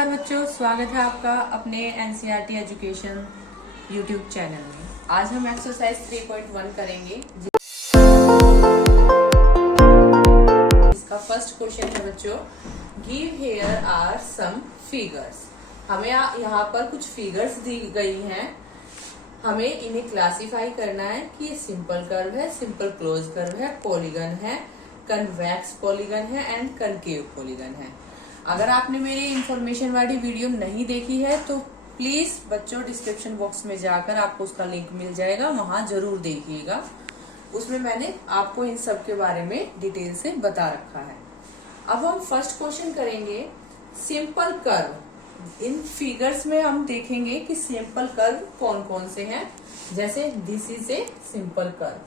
नमस्कार बच्चों, स्वागत है आपका अपने एनसीईआरटी एजुकेशन यूट्यूब चैनल में। आज हम एक्सरसाइज 3.1 करेंगे। इसका फर्स्ट क्वेश्चन है बच्चों, give here are some figures. हमें यहाँ पर कुछ फिगर्स दी गई हैं, हमें इन्हें क्लासिफाई करना है कि ये सिंपल कर्व है, सिंपल क्लोज कर्व है, पॉलीगन है, कन्वेक्स पॉलीगन है एंड कनकेव पॉलीगन है। अगर आपने मेरी इंफॉर्मेशन वाली वीडियो नहीं देखी है तो प्लीज बच्चों डिस्क्रिप्शन बॉक्स में जाकर आपको उसका लिंक मिल जाएगा, वहां जरूर देखिएगा। उसमें मैंने आपको इन सब के बारे में डिटेल से बता रखा है। अब हम फर्स्ट क्वेश्चन करेंगे, सिंपल कर्व। इन फिगर्स में हम देखेंगे कि सिंपल कर्व कौन कौन से हैं। जैसे this is a simple curve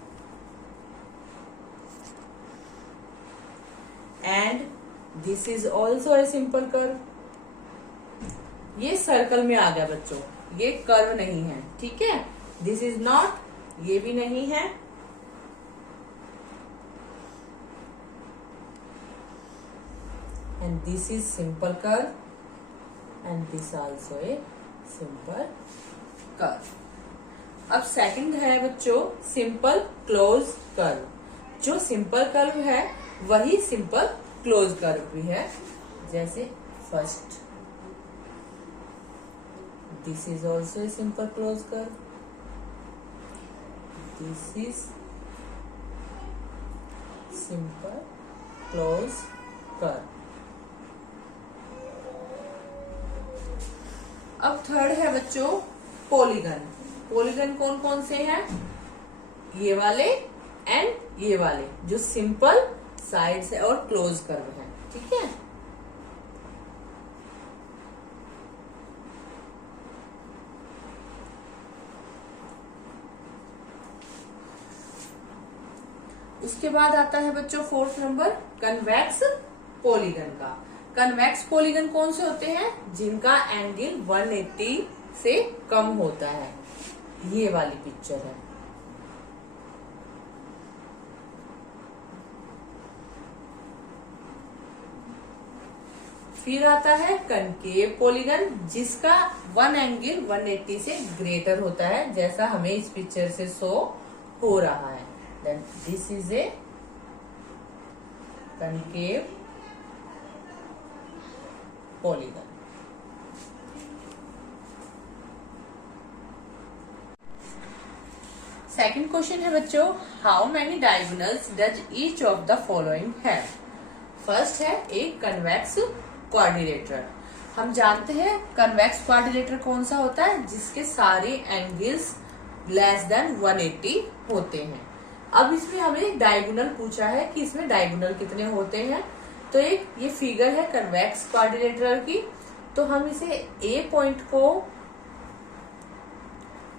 and this is also a simple curve. ये सर्कल में आ गया बच्चों, ये कर्व नहीं है, ठीक है। दिस इज नॉट, ये भी नहीं है। And this is simple curve and this also a simple curve. अब सेकंड है बच्चों सिंपल क्लोज कर्व। जो सिंपल कर्व है वही सिंपल क्लोज कर्व भी है। जैसे first, this is also a simple close curve, this is simple close curve. अब थर्ड है बच्चों पॉलीगन। पॉलीगन कौन कौन से हैं? ये वाले एंड ये वाले, जो सिंपल साइड से और क्लोज कर्व है, ठीक है। उसके बाद आता है बच्चों फोर्थ नंबर कन्वेक्स पॉलीगन का। कन्वेक्स पॉलीगन कौन से होते हैं? जिनका एंगल 180 से कम होता है। ये वाली पिक्चर है। फिर आता है कनकेव पॉलीगन, जिसका वन एंगल 180 से ग्रेटर होता है, जैसा हमें इस पिक्चर से शो हो रहा है। Then this is a concave polygon. Second question है बच्चों, how many diagonals does each of the following have. First है एक कन्वेक्स क्वाड्रिलेटरल। हम जानते हैं कन्वेक्स क्वाड्रिलेटरल कौन सा होता है? जिसके सारे एंगल्स लेस देन 180 होते हैं। अब इसमें हमें डायगोनल पूछा है कि इसमें डायगोनल कितने होते हैं। तो एक ये फिगर है कन्वेक्स क्वाड्रिलेटरल की, तो हम इसे ए पॉइंट को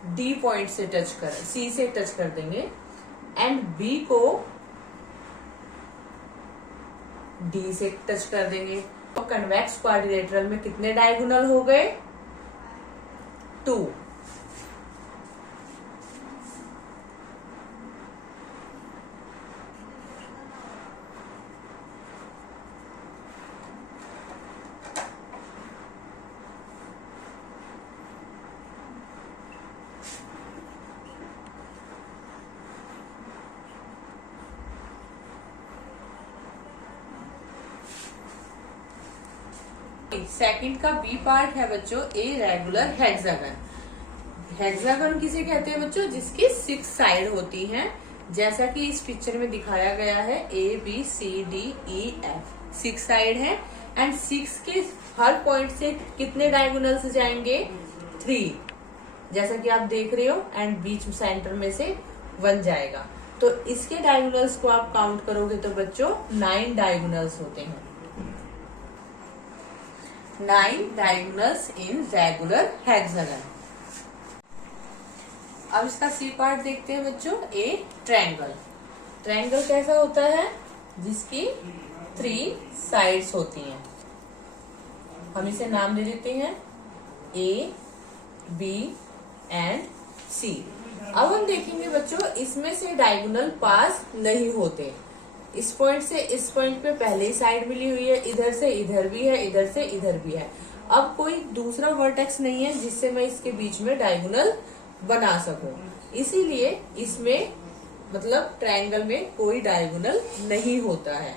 डी पॉइंट से टच कर, सी से टच कर देंगे एंड बी को डी से टच कर देंगे। तो कन्वेक्स क्वाड्रिलेटरल में कितने डायगोनल हो गए? 2। सेकंड का बी पार्ट है बच्चों ए रेगुलर हेक्सागन। हेक्सागन किसे कहते हैं बच्चों? जिसकी 6 साइड होती हैं, जैसा कि इस पिक्चर में दिखाया गया है। A B C D E F 6 side है एंड 6 के हर पॉइंट से कितने डायगोनल्स जाएंगे? 3, जैसा कि आप देख रहे हो। एंड बीच सेंटर में से 1 जाएगा। तो इसके डायगोनल्स को आप काउंट करोगे तो बच्चों 9 डायगोनल्स होते हैं। 9 डायगोनल्स इन रेगुलर हेक्सागन। अब इसका सी पार्ट देखते हैं बच्चों, ए ट्रायंगल। ट्रायंगल कैसा होता है? जिसकी 3 साइड्स होती हैं। हम इसे नाम दे देते हैं ए बी एंड सी। अब हम देखेंगे बच्चों इसमें से डायगोनल पास नहीं होते। इस पॉइंट से इस पॉइंट पे पहले ही साइड मिली हुई है, इधर से इधर भी है, इधर से इधर भी है। अब कोई दूसरा वर्टेक्स नहीं है जिससे मैं इसके बीच में डायगोनल बना सकूं, इसीलिए इसमें मतलब ट्रायंगल में कोई डायगोनल नहीं होता है।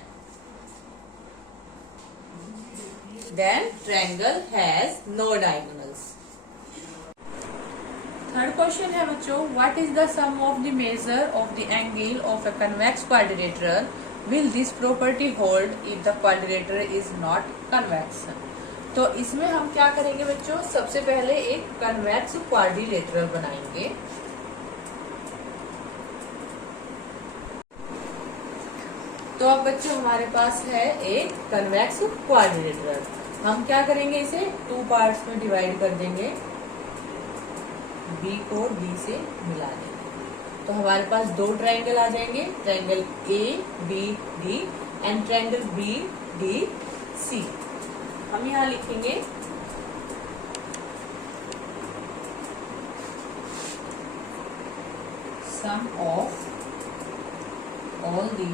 Then triangle has no diagonals. Third question है बच्चों, what is the sum of the measure of the angle of a convex quadrilateral, will this property hold if the quadrilateral is not convex. तो इसमें हम क्या करेंगे बच्चों, सबसे पहले एक कन्वेक्स क्वाड्रिलेटरल बनाएंगे। तो अब बच्चों हमारे पास है एक कन्वेक्स क्वाड्रिलेटरल। हम क्या करेंगे, इसे 2 पार्ट्स में डिवाइड कर देंगे, बी को डी से मिला देंगे। तो हमारे पास 2 ट्रायंगल आ जाएंगे, triangle A B D and triangle B D C. हम यहाँ लिखेंगे sum of all the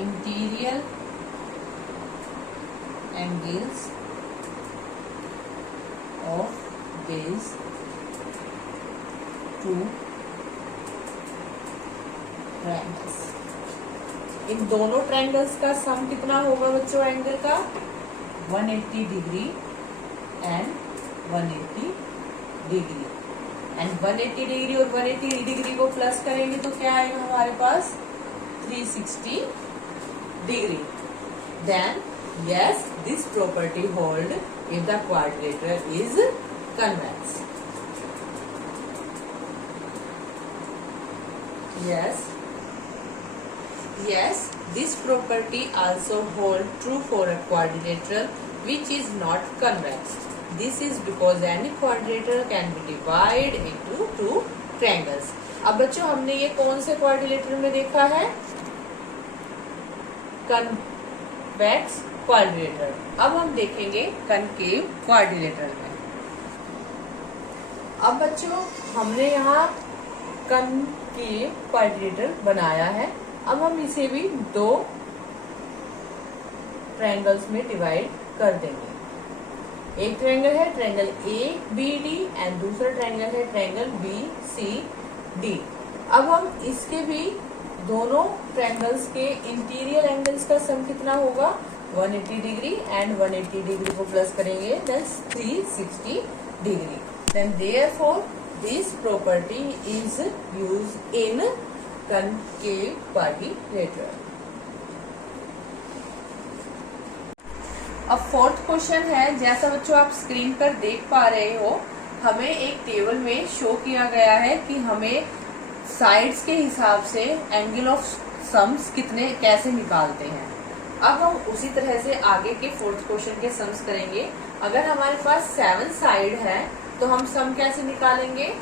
interior angles of these 2 triangles। इन दोनों ट्रायंगल्स का सम कितना होगा बच्चों एंगल का, 180 degree and 180 degree. And 180 degree और 180 डिग्री को प्लस करेंगे तो क्या आएगा हमारे पास, 360 degree. Then yes, this property hold if the quadrilateral is convex। Yes, this property also hold true for a quadrilateral which is not convex। This is because any quadrilateral can be divided into 2 triangles। अब बच्चों हमने ये कौन से quadrilateral में देखा है, convex quadrilateral. अब हम देखेंगे कनकेव क्वाड्रिलेटरल में। अब बच्चों हमने यहाँ कनकेव क्वाड्रिलेटरल बनाया है, अब हम इसे भी 2 ट्रायंगल्स में डिवाइड कर देंगे। एक ट्रायंगल है triangle A B D and दूसरा ट्रायंगल है ट्रायंगल बी सी डी। अब हम इसके भी दोनों ट्रायंगल्स के इंटीरियर एंगल्स का सम कितना होगा, 180 डिग्री एंड 180 डिग्री को प्लस करेंगे, that's 360 degree. Then therefore this property is used in concave quadrilateral. अब फोर्थ क्वेश्चन है, जैसा बच्चों आप स्क्रीन पर देख पा रहे हो, हमें एक टेबल में शो किया गया है कि हमें साइड्स के हिसाब से एंगल ऑफ सम्स कितने कैसे निकालते हैं। अब हम उसी तरह से आगे के फोर्थ क्वेश्चन के सम्स करेंगे। अगर हमारे पास 7 साइड है तो हम सम कैसे निकालेंगे,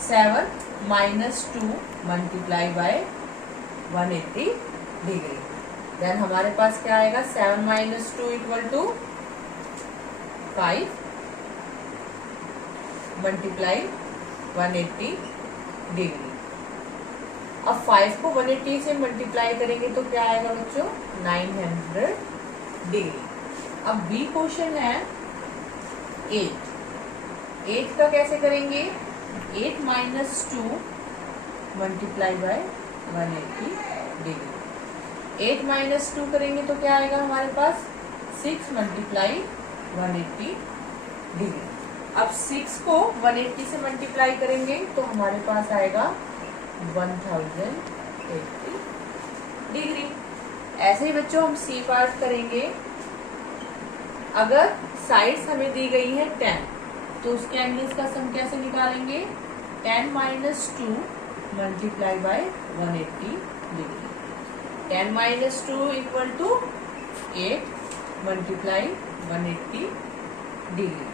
7 - 2 मल्टीप्लाई बाय 180 डिग्री। देन हमारे पास क्या आएगा, 7 - 2 = 5 मल्टीप्लाई 180 डिग्री। अब 5 को 180 से मल्टीप्लाई करेंगे तो क्या आएगा बच्चों, 900 डिग्री। अब बी क्वेश्चन है 8 का कैसे करेंगे, 8 - 2 मल्टीप्लाई बाय 180 डिग्री। 8 - 2 करेंगे तो क्या आएगा हमारे पास, 6 मल्टीप्लाई 180 डिग्री। अब 6 को 180 से मल्टीप्लाई करेंगे तो हमारे पास आएगा 1080 डिग्री। ऐसे ही बच्चों हम सी पार्ट करेंगे। अगर साइड्स हमें दी गई है 10 तो उसके एंगल्स का सम कैसे निकालेंगे, 10 - 2 multiply by 180 degree. 10 - 2 = 8 multiply 180 degree.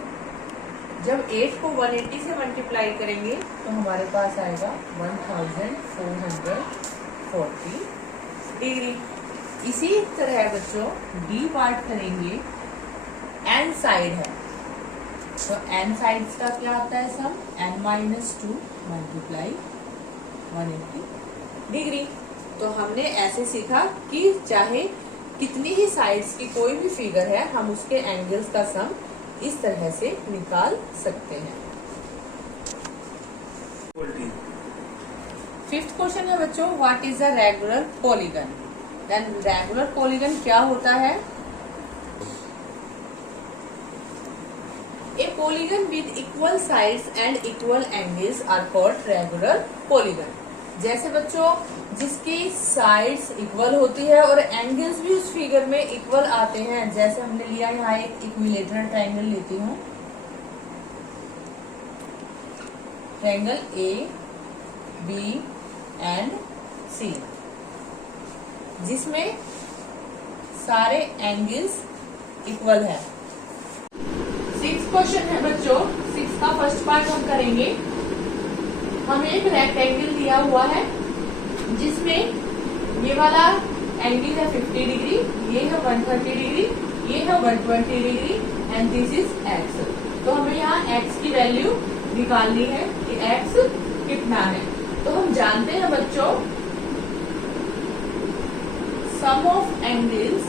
जब 8 को 180 से मल्टीप्लाई करेंगे तो हमारे पास आएगा 1440 डिग्री। इसी तरह बच्चों डी पार्ट करेंगे, एन साइड है तो एन साइड्स का क्या आता है सम, n - 2 मल्टीप्लाई 180 डिग्री। तो हमने ऐसे सीखा कि चाहे कितनी ही साइड्स की कोई भी फिगर है, हम उसके एंगल्स का सम इस तरह से निकाल सकते हैं। फिफ्थ क्वेश्चन है बच्चों, what is a regular polygon. Then regular polygon क्या होता है? A polygon with equal sides and equal angles are called regular polygon। जैसे बच्चों जिसकी साइड्स इक्वल होती है और एंगल्स भी उस फिगर में इक्वल आते हैं, जैसे हमने लिया यहाँ एक इक्विलेटरल ट्रायंगल लेती हूँ, ट्रायंगल ए बी एंड सी, जिसमें सारे एंगल्स इक्वल है। सिक्स क्वेश्चन है बच्चों, सिक्स का फर्स्ट पार्ट हम करेंगे। हमें एक रेक्टेंगल दिया हुआ है जिसमें ये वाला एंगल है 50 डिग्री, ये है 130 डिग्री, ये है 120 degree and this is x. तो हमें यहाँ एक्स की वैल्यू निकालनी है कि एक्स कितना है। तो हम जानते हैं बच्चों sum of angles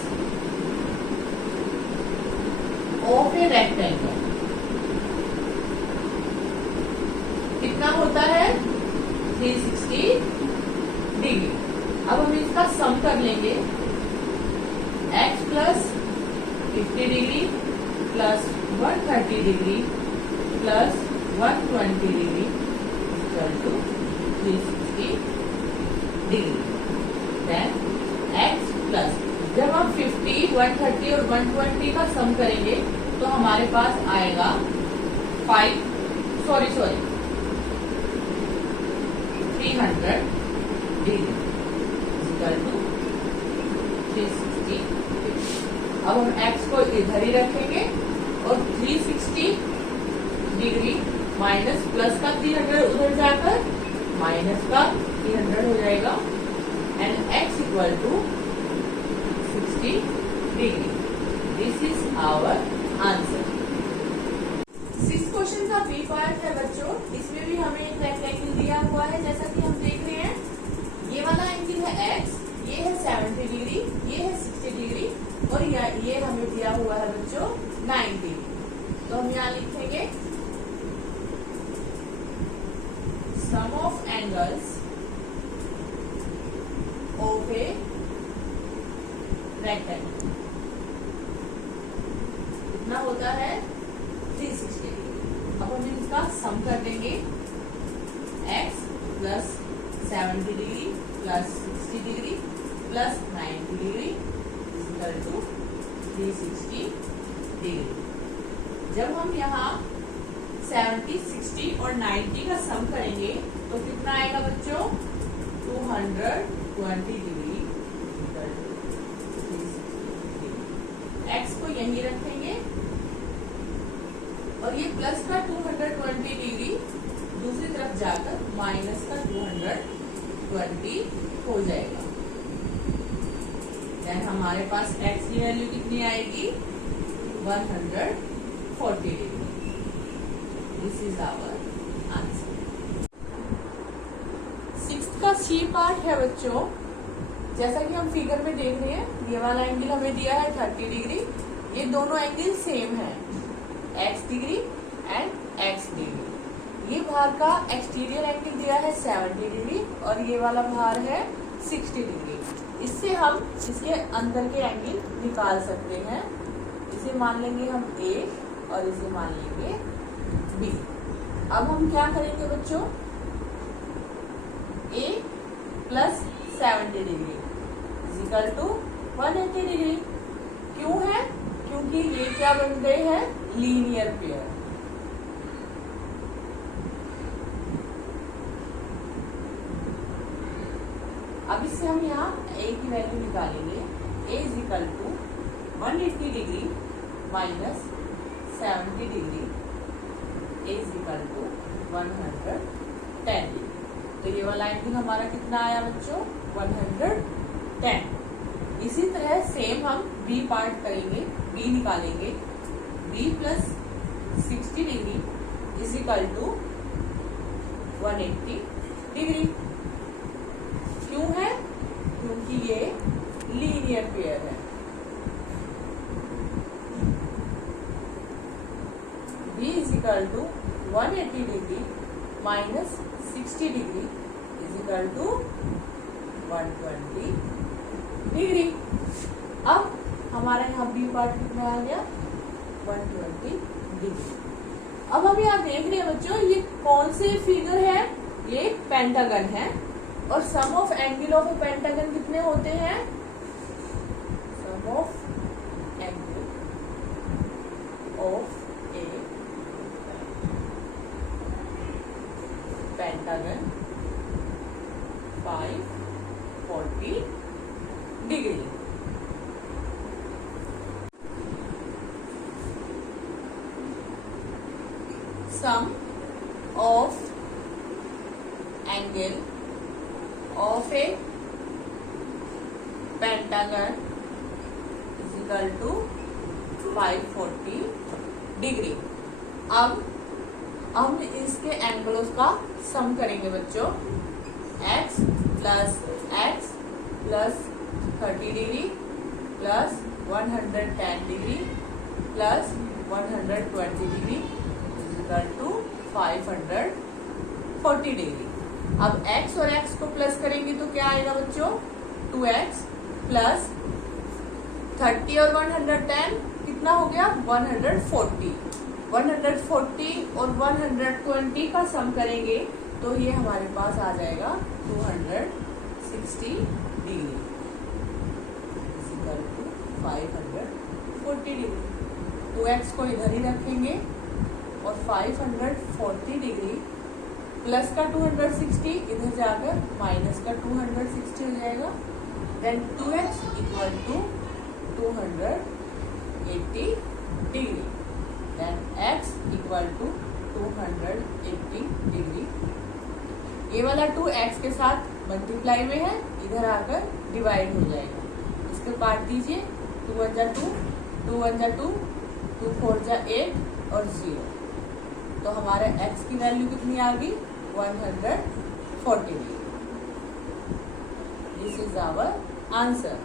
of a rectangle कितना होता है 360 डिग्री। अब हम इसका सम कर लेंगे, x plus 50 degree plus 130 degree plus 120 degree equal to 360 degree. Then x plus, जब हम 50, 130 और 120 का सम करेंगे तो हमारे पास आएगा 300 डिग्री इक्वल टू 360। अब हम x को इधर ही रखेंगे और 360 डिग्री माइनस प्लस का 300 उधर जाकर माइनस का 300 हो जाएगा and x equal to 60 degree. This is our answer. Six question का बी पार्ट है बच्चों, इसमें भी हमें एक रेक्टेंगल दिया हुआ है, जैसा कि हम देख रहे हैं। ये वाला एंगल है x, ये है 70 डिग्री, ये है 60 डिग्री और ये हमें दिया हुआ है बच्चों 90 डिग्री। तो हम यहाँ लिखेंगे sum of angles of a rectangle कितना होता है 360 डिग्री। अब हम इसका सम कर देंगे, x plus 70 degree plus 60 degree plus 90 degree equal to 360 degree. जब हम यहाँ 70, 60 और 90 का सम करेंगे तो कितना आएगा बच्चों 220 degree equal to 360 degree. x को यहीं रखेंगे और ये प्लस का 220 डिग्री दूसरी तरफ जाकर माइनस का 220 हो जाएगा। देन हमारे पास x की वैल्यू कितनी आएगी 140 degree. This is our answer. Sixth का सी पार्ट है बच्चों, जैसा कि हम फिगर में देख रहे हैं, ये वाला एंगल हमें दिया है 30 डिग्री, ये दोनों एंगल सेम है x degree and x degree. ये बाहर का एक्सटीरियर एंगल दिया है 70 डिग्री और ये वाला बाहर है 60 डिग्री। इससे हम इसके अंदर के एंगल निकाल सकते हैं। इसे मान लेंगे हम A और इसे मान लेंगे B। अब हम क्या करेंगे बच्चों, A plus 70 degree equal to 180 degree. क्यों है? क्योंकि ये क्या बन गए हैं लीनियर पेयर। अब इससे हम यहाँ a की वैल्यू निकालेंगे, a is equal to 180 degree minus 70 degree, a is equal to 110 degree. तो ये वाला एंगल हमारा कितना आया बच्चों 110। इसी तरह सेम हम b पार्ट करेंगे, b निकालेंगे, b plus 60 degree is equal to 180 degree. क्यों है? क्योंकि ये लीनियर पेयर है। B is equal to 180 degree minus 60 degree is equal to 120 degree. अब हमारा यहाँ बी पार्ट कितना आ गया 120 डिग्री। अब हम यहाँ देख रहे हैं बच्चों, ये कौन से फिगर है, ये पेंटागन है और sum of angle of a pentagon कितने होते हैं, sum of angle of a pentagon 540 degree. Sum of angle of a pentagon is equal to 540 degree. अब हम इसके एंगलों का सम करेंगे बच्चों, x plus 30 degree plus 110 degree plus 120 degree to 540 degree. अब x और x को प्लस करेंगे तो क्या आएगा बच्चों, 2x प्लस 30 और 110 कितना हो गया 140 और 120 का सम करेंगे तो ये हमारे पास आ जाएगा 260 degree equal to 540 degree. 2x को इधर ही रखेंगे और 540 डिग्री प्लस का 260 इधर जाकर माइनस का 260 हो जाएगा। Then 2x equal to 280 degree. Then x equal to 280 degree. ये वाला 2x के साथ मल्टीप्लाई में है, इधर आकर डिवाइड हो जाएगा। इसको काट दीजिए, 2 1 जा 2, 2 1 जा 2, 2 4 जा 8 और 0। तो हमारे x की वैल्यू कितनी आ गई 140 degree. This is our answer.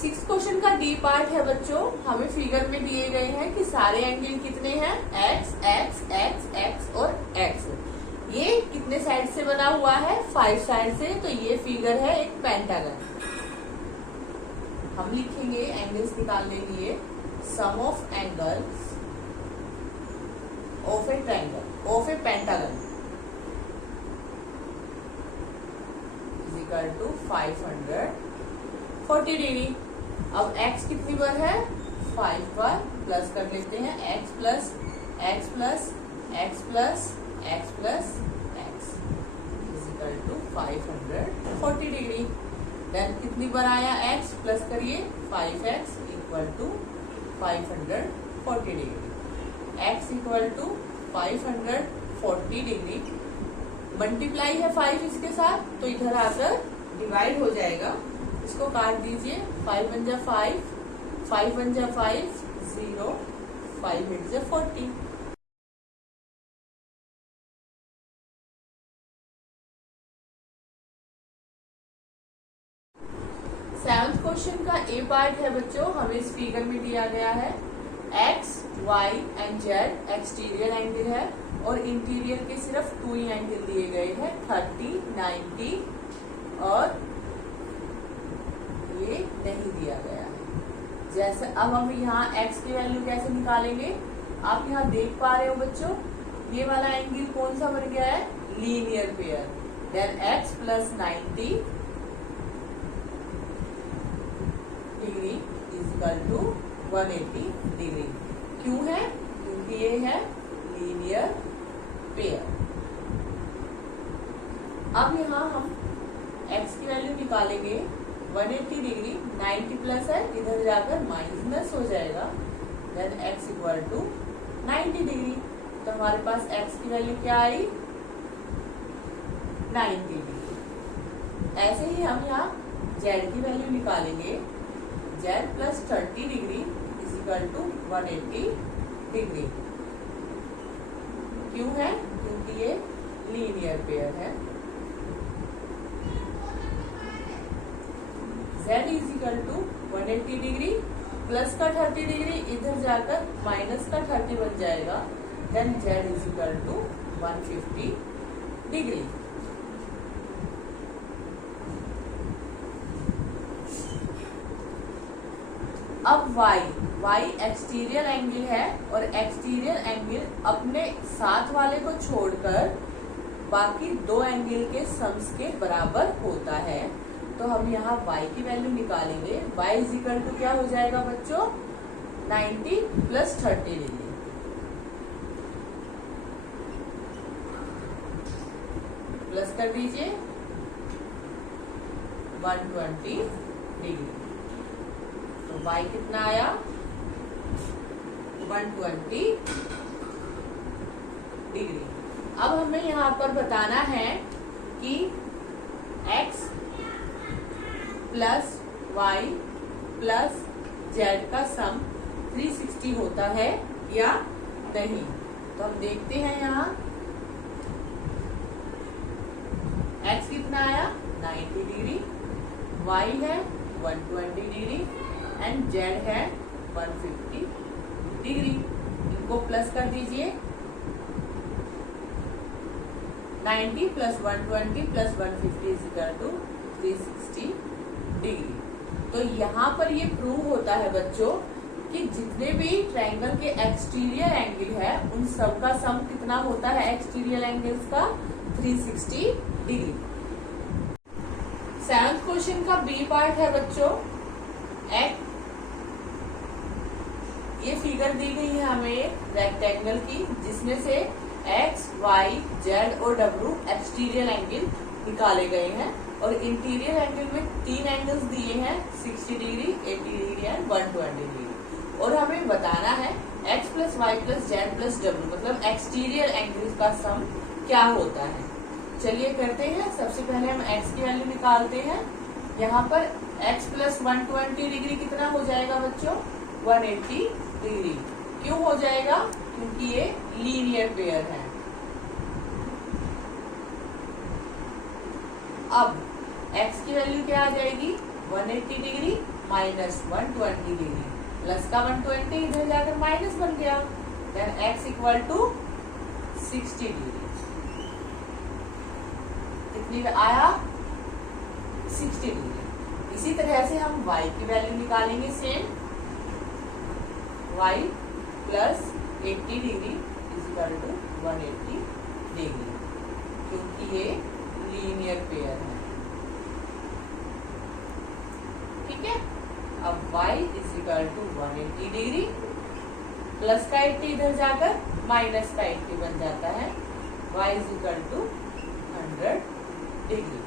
6th question का डी पार्ट है बच्चों, हमें फिगर में दिए गए हैं कि सारे एंगल कितने हैं, x x x x और x। ये कितने साइड से बना हुआ है, 5 साइड से। तो ये फिगर है एक पेंटागन। हम लिखेंगे एंगल्स निकालने के लिए, sum of angles of a triangle of a pentagon is equal to 540 degree. अब x कितनी बार है 5 बार, प्लस कर लेते हैं x plus x plus x plus x plus x is equal to 540 degree. Then कितनी बार आया x, प्लस करिए 5x equal to 540 degree. x equal to 540 degree, multiply है 5 इसके साथ तो इधर आकर डिवाइड हो जाएगा। इसको काट दीजिए, 5 1 जा 5, 5 1 जा 5, 0, 5 8 जा 40। सेवंथ क्वेश्चन का ए पार्ट है बच्चों, हमें इस फिगर में दिया गया है x, y and z exterior angle है और इंटीरियर के सिर्फ 2 ही एंगल दिए गए हैं, 30, 90 और ये नहीं दिया गया है। जैसे अब हम यहाँ x की वैल्यू कैसे निकालेंगे, आप यहाँ देख पा रहे हो बच्चों, ये वाला एंगल कौन सा बन गया है, linear pair. Then x plus 90 degree is equal to 180 degree. क्यों है, क्योंकि ये है लीनियर पेयर। अब यहाँ हम x की वैल्यू निकालेंगे, 180 डिग्री 90 प्लस है, इधर जाकर माइनस हो जाएगा। Then x equal to 90 degree. तो हमारे पास x की वैल्यू क्या आई 90 डिग्री। ऐसे ही हम यहाँ z की वैल्यू निकालेंगे, z plus 30 degree is equal to 180 degree. क्यों है, क्योंकि ये लीनियर पेयर है। z is equal to 180 degree, plus का 30 डिग्री इधर जाकर माइनस का 30 बन जाएगा, then z is equal to 150 degree. अब y एक्सटीरियर एंगल है और एक्सटीरियर एंगल अपने साथ वाले को छोड़कर बाकी दो एंगल के सम्स के बराबर होता है। तो हम यहाँ y की वैल्यू निकालेंगे। y इज इक्वल टू क्या हो जाएगा बच्चों, 90 प्लस 30 डिग्री। प्लस कर दीजिए 120 डिग्री। तो y कितना आया, 120 डिग्री। अब हमें यहाँ पर बताना है कि x plus y plus z का सम 360 होता है या नहीं। तो हम देखते हैं यहाँ x कितना आया, 90 डिग्री, y है 120 डिग्री एंड z है 150 डिग्री। इनको प्लस कर दीजिए, 90 plus 120 plus 150 is equal to 360 degree. तो यहाँ पर ये प्रूव होता है बच्चों कि जितने भी ट्रायंगल के एक्सटीरियर एंगल है उन सब का सम कितना होता है एक्सटीरियर एंगल्स का, 360 डिग्री। 7th क्वेश्चन का बी पार्ट है बच्चों। ये फिगर दी गई है हमें रेक्टेंगल की, जिसमें से x, y, z और w एक्सटीरियर एंगल निकाले गए हैं और इंटीरियर एंगल में 3 एंगल्स दिए हैं, 60 डिग्री, 80 डिग्री एंड 120 डिग्री। और हमें बताना है x plus y plus z plus डब्ल्यू मतलब एक्सटीरियर एंगल का सम क्या होता है। चलिए करते हैं। सबसे पहले हम x की वैल्यू निकालते हैं। यहाँ पर x प्लस 120 डिग्री कितना हो जाएगा बच्चों, 180 डिग्री। क्यों हो जाएगा, क्योंकि ये लीनियर पेयर है। अब x की वैल्यू क्या आ जाएगी, 180 डिग्री माइनस 120 डिग्री, प्लस का 120 इधर जाकर माइनस बन गया, then x equal to 60 degree. कितनी आया, 60 डिग्री। इसी तरह से हम y की वैल्यू निकालेंगे same, y plus 80 degree is equal to 180 degree, क्योंकि ये लीनियर पेयर है। ठीक है। अब y is equal to 180 degree, plus का 80 इधर जाकर माइनस का 80 बन जाता है, y is equal to 100 degree.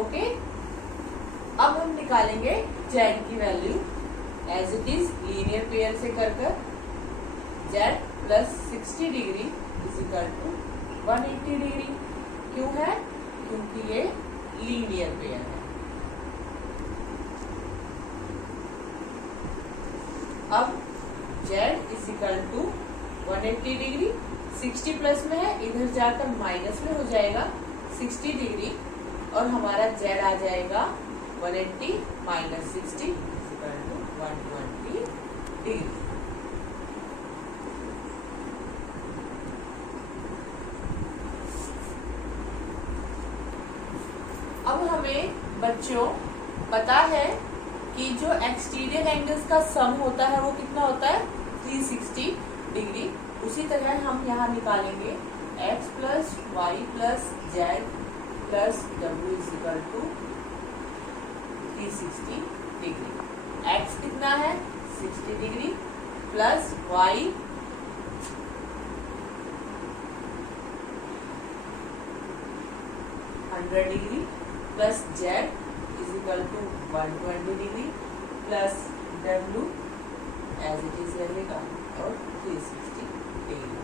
Okay. अब हम निकालेंगे z की value as it is linear pair से कर z plus 60 degree is equal to 180 degree. क्यों है, क्योंकि ये लीनियर पेयर है। अब z is equal to 180 degree, 60 plus में है इधर जाकर माइनस में हो जाएगा 60 डिग्री और हमारा z आ जाएगा 180 minus 60 is equal to 120 degree. अब हमें बच्चों पता है कि जो एक्सटीरियर एंगल्स का सम होता है वो कितना होता है, 360 डिग्री। उसी तरह हम यहाँ निकालेंगे x plus y plus z plus डब्ल्यू is equal to 360 degree. x कितना है, 60 degree plus y 100 degree plus z is equal to 120 degree plus w as it is रहेगा और 360 डिग्री।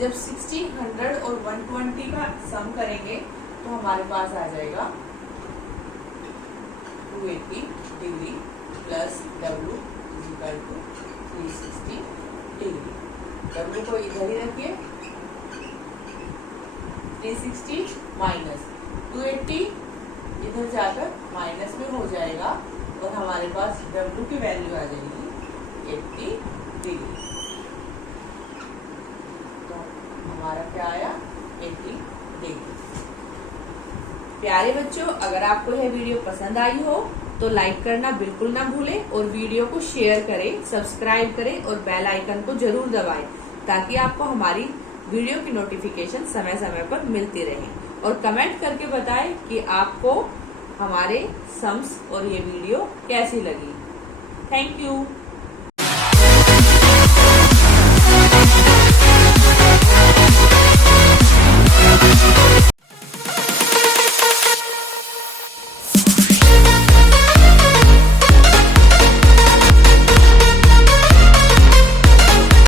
जब 60, 100 और 120 का सम करेंगे तो हमारे पास आ जाएगा 280 degree plus w is equal to 360 degree. w को इधर ही रखिए, 360 माइनस 280 इधर जाकर माइनस में हो जाएगा और हमारे पास W की वैल्यू आ जाएगी 80 डिग्री। तो हमारा क्या आया 80 डिग्री। प्यारे बच्चों, अगर आपको यह वीडियो पसंद आई हो तो लाइक करना बिल्कुल ना भूलें और वीडियो को शेयर करें, सब्सक्राइब करें और बेल आइकन को जरूर दबाएं ताकि आपको हमारी वीडियो की नोटिफिकेशन समय समय पर मिलती रहे। और कमेंट करके बताएं कि आपको हमारे सम्स और ये वीडियो कैसी लगी। Thank you.